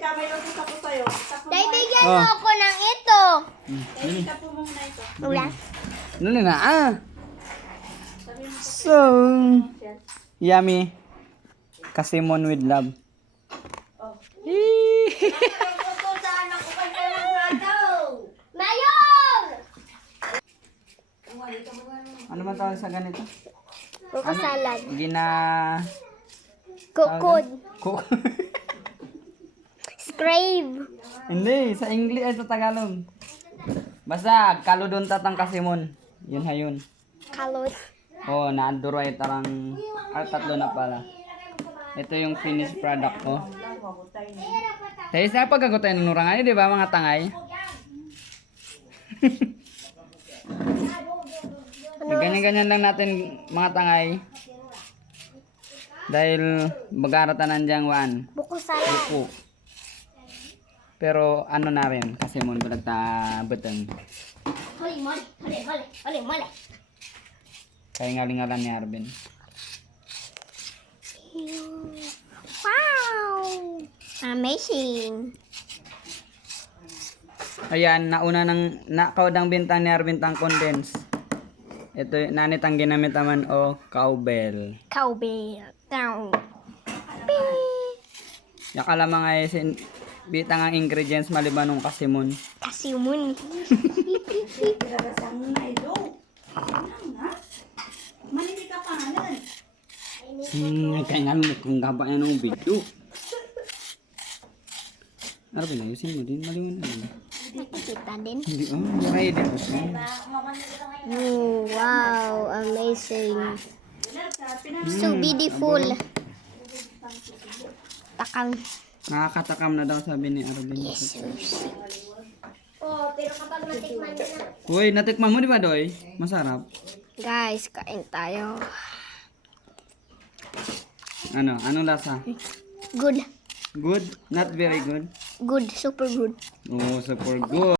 ka, may utos ako sa'yo. Dahil bigyan mo ako ng ito. Eh, ikaw po muna ito. Wala. Dali na, So, yummy. Kasimon with love. Mayong! Ano man tawag sa ganito? Buko salad. Kukod. Kukod. Scrape. Hindi, sa English ay sa Tagalog. Basta, kaludon tatang kasimon. Yun ha yun. Kalot. Oh, naaduroy tarang tatlo na pala. Ito yung finished product ko. Tayo sa pagkagutay ng nurangan, di ba mga tangay? Ganyan-ganyan lang natin mga tangay. Dahil bagaratanan diyang wan. Buko salad. Buko. Pero ano na rin, kasi mo balag ta beteng. Holi, moli, holi, holi, holi, moli. Kaya ngaling-ngalan ni Arvin. Wow! Amazing. Ayan, nauna ng nakawdang bintang ni Arvin tang condense. Ito nanitang ginamit naman o cowbell. Cowbell. Cow. Yakala mga bitang ang ingredients maliban ng kasimon. Kasimon. Manili ka pa nga Kaya nga kung gaba yan ng video. Arvin, ayusin mo din. Maliwan na. Nakikita din. Hindi, ready po siya. Oh, wow, amazing. So beautiful. Takang. Nakakatakam na daw sabi ni Arvin. Jesus. Oh, pero kapag natikman nyo na. Uy, natikman mo di ba, Doy? Masarap. Guys, kain tayo. Ano? Anong lasa? Good. Good? Not very good? Good. Super good. Oh, super good.